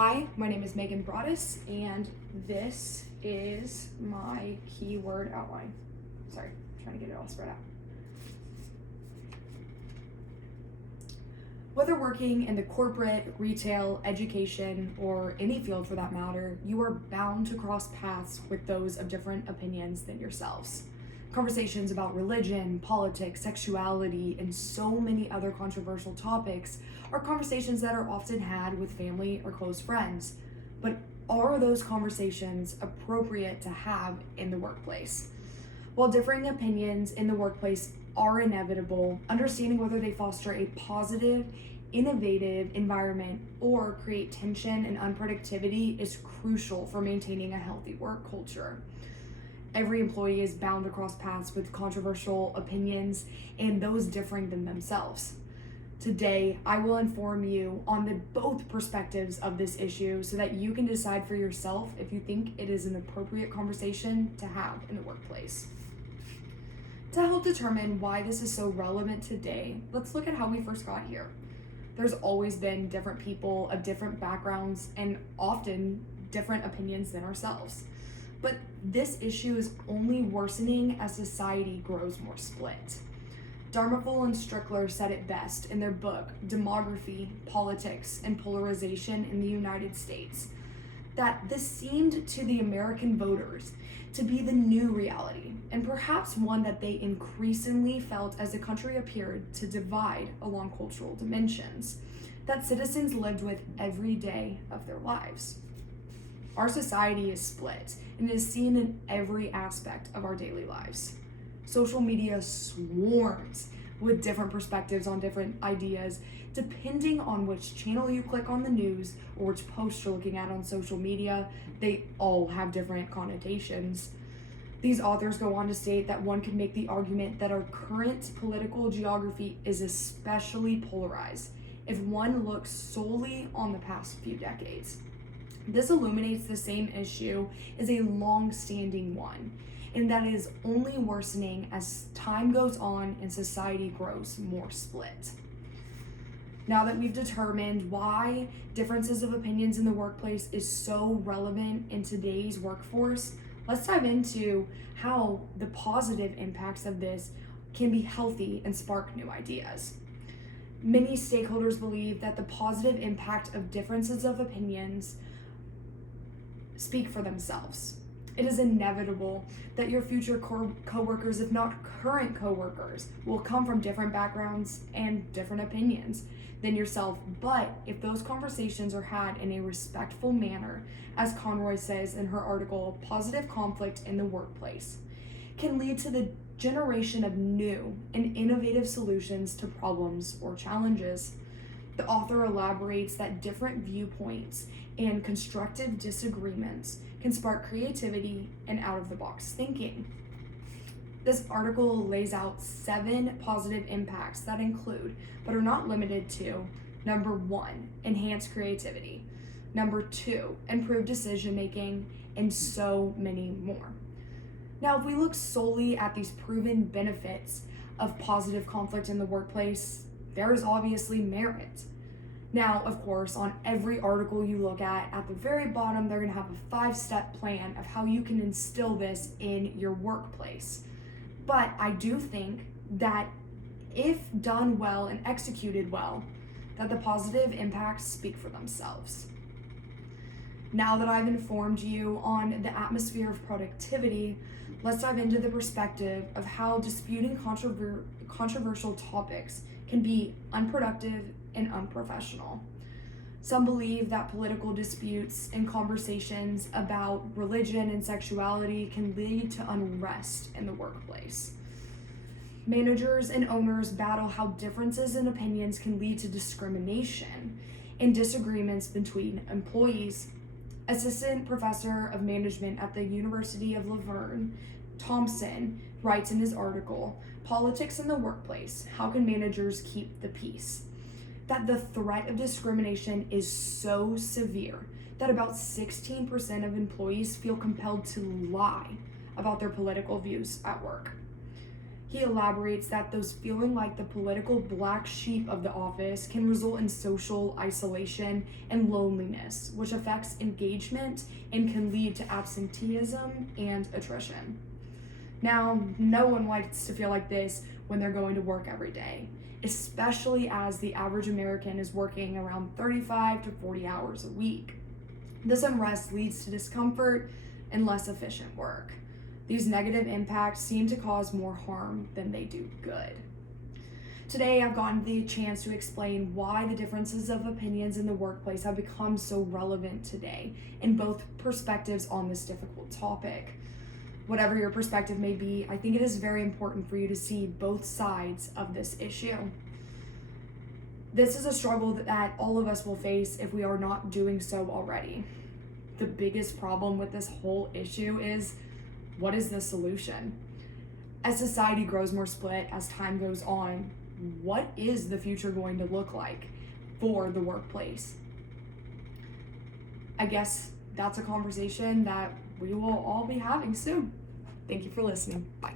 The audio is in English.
Hi, my name is Megan Broaddus, and this is my keyword outline. Sorry, trying to get it all spread out. Whether working in the corporate, retail, education, or any field for that matter, you are bound to cross paths with those of different opinions than yourselves. Conversations about religion, politics, sexuality, and so many other controversial topics are conversations that are often had with family or close friends. But are those conversations appropriate to have in the workplace? While differing opinions in the workplace are inevitable, understanding whether they foster a positive, innovative environment or create tension and unpredictability is crucial for maintaining a healthy work culture. Every employee is bound to cross paths with controversial opinions and those differing than themselves. Today, I will inform you on both perspectives of this issue so that you can decide for yourself if you think it is an appropriate conversation to have in the workplace. To help determine why this is so relevant today, let's look at how we first got here. There's always been different people of different backgrounds and often different opinions than ourselves. But this issue is only worsening as society grows more split. Darmaville and Strickler said it best in their book, Demography, Politics, and Polarization in the United States, that this seemed to the American voters to be the new reality, and perhaps one that they increasingly felt as the country appeared to divide along cultural dimensions that citizens lived with every day of their lives. Our society is split and is seen in every aspect of our daily lives. Social media swarms with different perspectives on different ideas, depending on which channel you click on the news or which post you're looking at on social media. They all have different connotations. These authors go on to state that one could make the argument that our current political geography is especially polarized if one looks solely on the past few decades. This illuminates the same issue as a long-standing one, and that is only worsening as time goes on and society grows more split. Now that we've determined why differences of opinions in the workplace is so relevant in today's workforce, let's dive into how the positive impacts of this can be healthy and spark new ideas. Many stakeholders believe that the positive impact of differences of opinions speak for themselves. It is inevitable that your future co-workers, if not current co-workers, will come from different backgrounds and different opinions than yourself. But if those conversations are had in a respectful manner, as Conroy says in her article, Positive Conflict in the Workplace can lead to the generation of new and innovative solutions to problems or challenges. The author elaborates that different viewpoints and constructive disagreements can spark creativity and out-of-the-box thinking. This article lays out 7 positive impacts that include, but are not limited to, number 1, enhance creativity, number 2, improve decision-making, and so many more. Now, if we look solely at these proven benefits of positive conflict in the workplace, there is obviously merit. Now, of course, on every article you look at the very bottom, they're going to have a 5-step plan of how you can instill this in your workplace. But I do think that if done well and executed well, that the positive impacts speak for themselves. Now that I've informed you on the atmosphere of productivity, let's dive into the perspective of how disputing controversial topics can be unproductive and unprofessional. Some believe that political disputes and conversations about religion and sexuality can lead to unrest in the workplace. Managers and owners battle how differences in opinions can lead to discrimination and disagreements between employees. Assistant Professor of Management at the University of Laverne, Thompson, writes in his article, Politics in the Workplace, How Can Managers Keep the Peace?, that the threat of discrimination is so severe that about 16% of employees feel compelled to lie about their political views at work. He elaborates that those feeling like the political black sheep of the office can result in social isolation and loneliness, which affects engagement and can lead to absenteeism and attrition. Now, no one likes to feel like this when they're going to work every day, especially as the average American is working around 35 to 40 hours a week. This unrest leads to discomfort and less efficient work. These negative impacts seem to cause more harm than they do good. Today, I've gotten the chance to explain why the differences of opinions in the workplace have become so relevant today in both perspectives on this difficult topic. Whatever your perspective may be, I think it is very important for you to see both sides of this issue. This is a struggle that all of us will face if we are not doing so already. The biggest problem with this whole issue is, what is the solution? As society grows more split, as time goes on, what is the future going to look like for the workplace? I guess that's a conversation that we will all be having soon. Thank you for listening. Bye.